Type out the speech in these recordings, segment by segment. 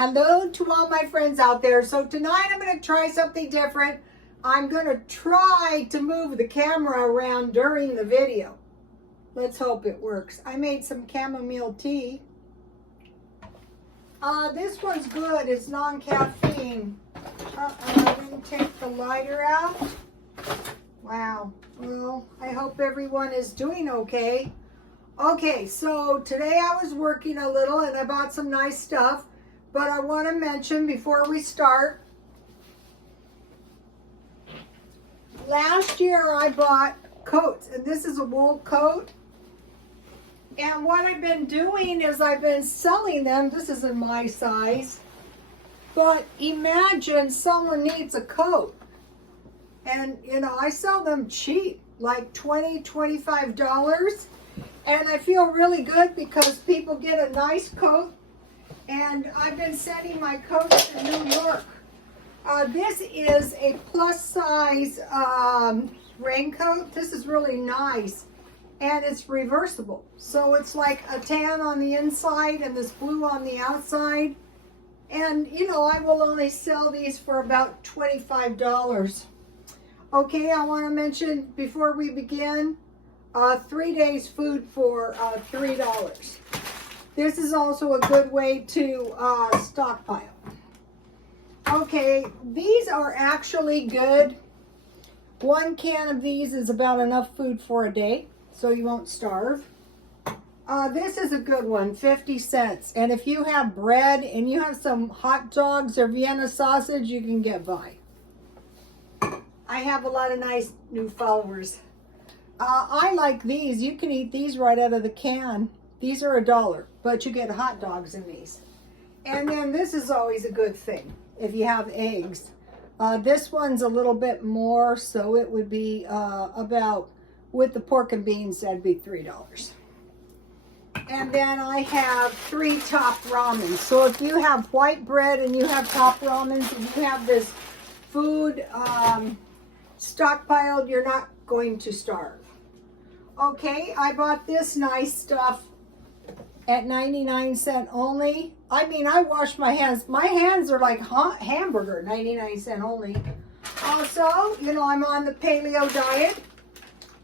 Hello to all my friends out there. So tonight I'm going to try something different. I'm going to try to move the camera around during the video. Let's hope it works. I made some chamomile tea. This one's good. It's non-caffeine. I didn't take the lighter out. Wow. Well, I hope everyone is doing okay. Okay, so today I was working a little and I bought some nice stuff. But I want to mention before we start, last year I bought coats, and this is a wool coat. And what I've been doing is I've been selling them. This isn't my size. But imagine someone needs a coat. And, you know, I sell them cheap, like $20, $25. And I feel really good because people get a nice coat. And I've been sending my coats to New York. This is a plus size raincoat. This is really nice. And it's reversible. So it's like a tan on the inside and this blue on the outside. And, you know, I will only sell these for about $25. Okay, I want to mention before we begin, 3 days food for $3. This is also a good way to stockpile. Okay, these are actually good. 1 can of these is about enough food for a day, so you won't starve. This is a good one, 50 cents. And if you have bread and you have some hot dogs or Vienna sausage, you can get by. I have a lot of nice new followers. I like these. You can eat these right out of the can. These are $1, but you get hot dogs in these. And then this is always a good thing if you have eggs. This one's a little bit more, so it would be about, with the pork and beans, that'd be $3. And then I have 3 top ramen. So if you have white bread and you have top ramens and you have this food stockpiled, you're not going to starve. Okay, I bought this nice stuff at 99 cents only. I mean, I wash my hands. My hands are like hamburger, 99 cents only. Also, you know, I'm on the paleo diet.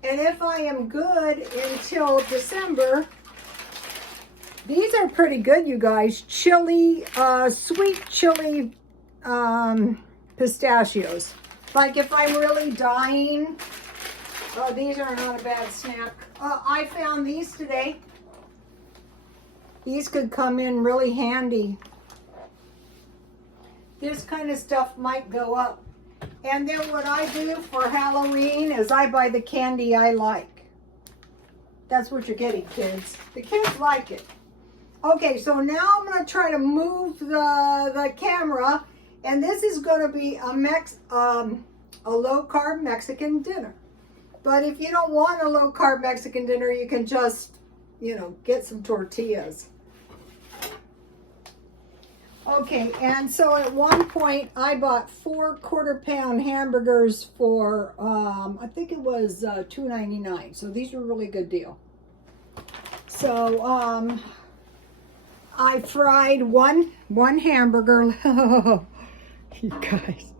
And if I am good until December, these are pretty good, you guys. Chili, sweet chili pistachios. Like if I'm really dying, these are not a bad snack. I found these today. These could come in really handy. This kind of stuff might go up. And then what I do for Halloween is I buy the candy I like. That's what you're getting, kids. The kids like it. Okay, so now I'm going to try to move the camera. And this is going to be a low-carb Mexican dinner. But if you don't want a low-carb Mexican dinner, you can just, you know, get some tortillas. Okay, and so at one point I bought 4 quarter-pound hamburgers for, I think it was $2.99. So these were a really good deal. So I fried one hamburger. You guys.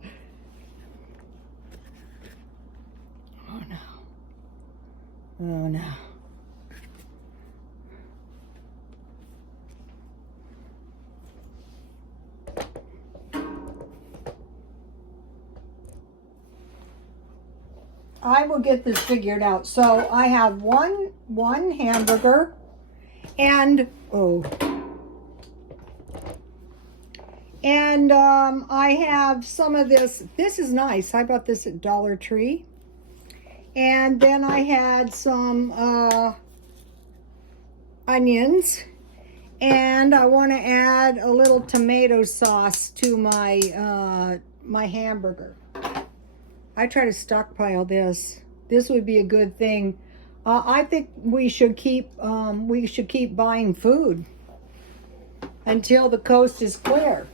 Oh no. Oh no. I will get this figured out. So I have one hamburger and I have some of this. This is nice. I bought this at Dollar Tree. And then I had some onions. And I want to add a little tomato sauce to my my hamburger. I try to stockpile this. This would be a good thing. I think we should keep buying food until the coast is clear.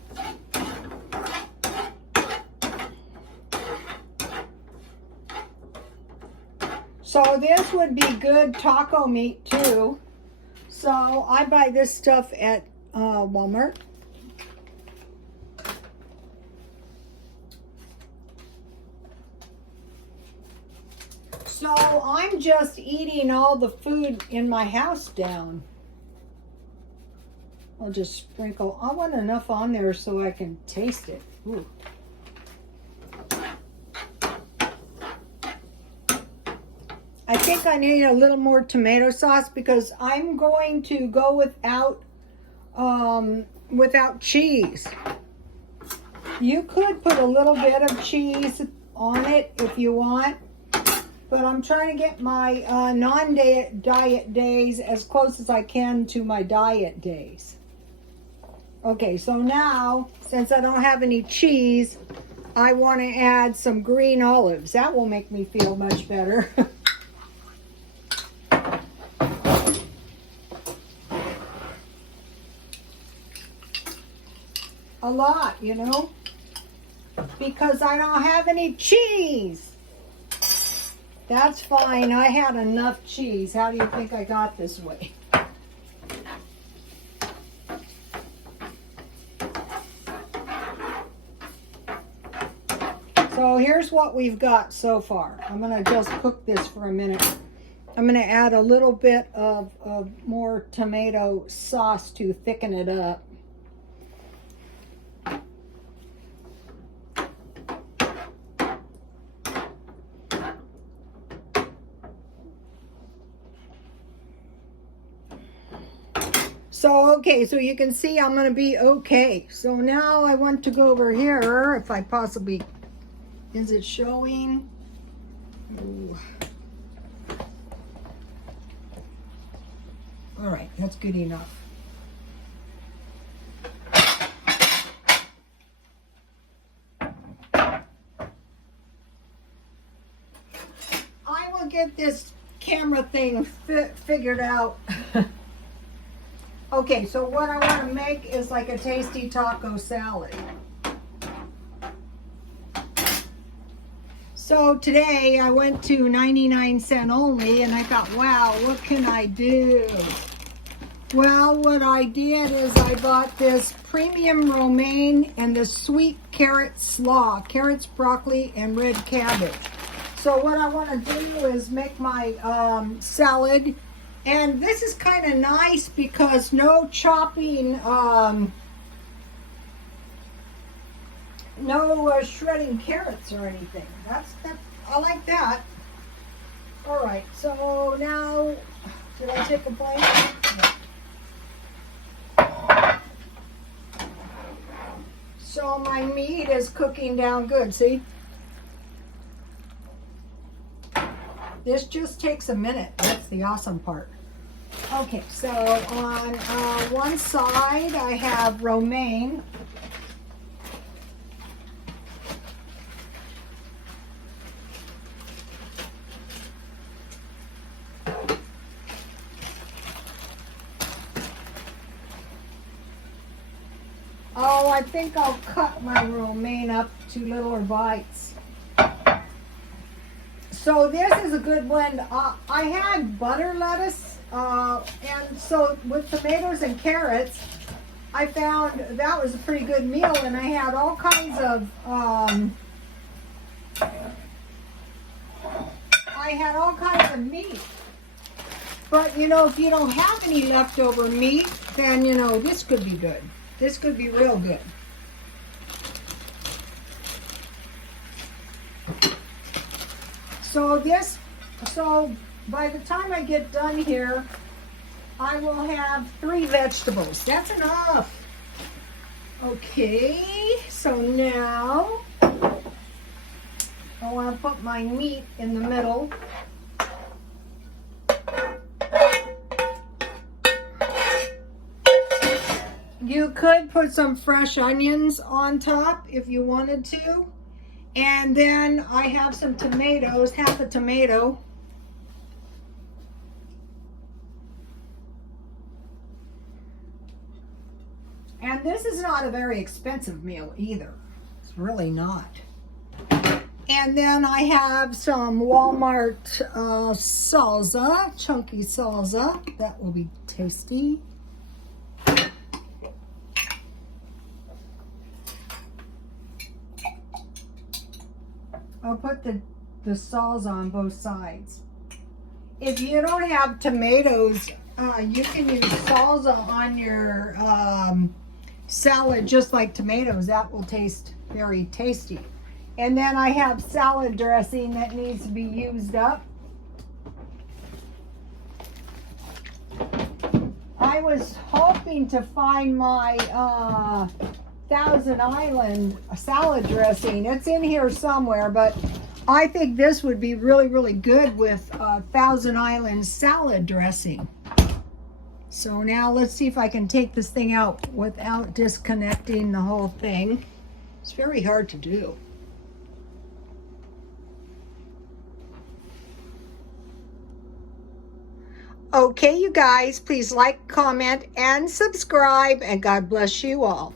So this would be good taco meat too. So I buy this stuff at Walmart. So I'm just eating all the food in my house down. I'll just sprinkle. I want enough on there so I can taste it. Ooh. I think I need a little more tomato sauce because I'm going to go without cheese. You could put a little bit of cheese on it if you want, but I'm trying to get my non-diet days as close as I can to my diet days. Okay, so now, since I don't have any cheese, I want to add some green olives. That will make me feel much better. A lot, you know, because I don't have any cheese. That's fine. I had enough cheese. How do you think I got this way? So here's what we've got so far. I'm going to just cook this for a minute. I'm going to add a little bit of more tomato sauce to thicken it up. So, okay, so you can see I'm going to be okay. So now I want to go over here, if I possibly, is it showing? Ooh. All right, that's good enough. I will get this camera thing figured out. Okay, so what I want to make is like a tasty taco salad. So today I went to 99-cent only and I thought, wow, what can I do? Well, what I did is I bought this premium romaine and the sweet carrot slaw, carrots, broccoli, and red cabbage. So what I want to do is make my salad. And this is kind of nice because no chopping, no shredding carrots or anything. I like that. All right, so now, did I take a bite? No. So my meat is cooking down good, see? This just takes a minute. That's the awesome part. Okay, so on one side I have romaine. Oh, I think I'll cut my romaine up to littler bites. So this is a good blend. I had butter lettuce, and so with tomatoes and carrots, I found that was a pretty good meal, and I had all kinds of, meat. But, you know, if you don't have any leftover meat, then, you know, this could be good. This could be real good. So by the time I get done here, I will have 3 vegetables. That's enough. Okay, so now I want to put my meat in the middle. You could put some fresh onions on top if you wanted to. And then I have some tomatoes, half a tomato. And this is not a very expensive meal either. It's really not. And then I have some Walmart salsa, chunky salsa. That will be tasty. I'll put the the salsa on both sides. If you don't have tomatoes, you can use salsa on your salad just like tomatoes. That will taste very tasty. And then I have salad dressing that needs to be used up. I was hoping to find my Thousand Island salad dressing. It's in here somewhere, but I think this would be really, really good with Thousand Island salad dressing. So now let's see if I can take this thing out without disconnecting the whole thing. It's very hard to do. Okay, you guys, please like, comment, and subscribe, and God bless you all.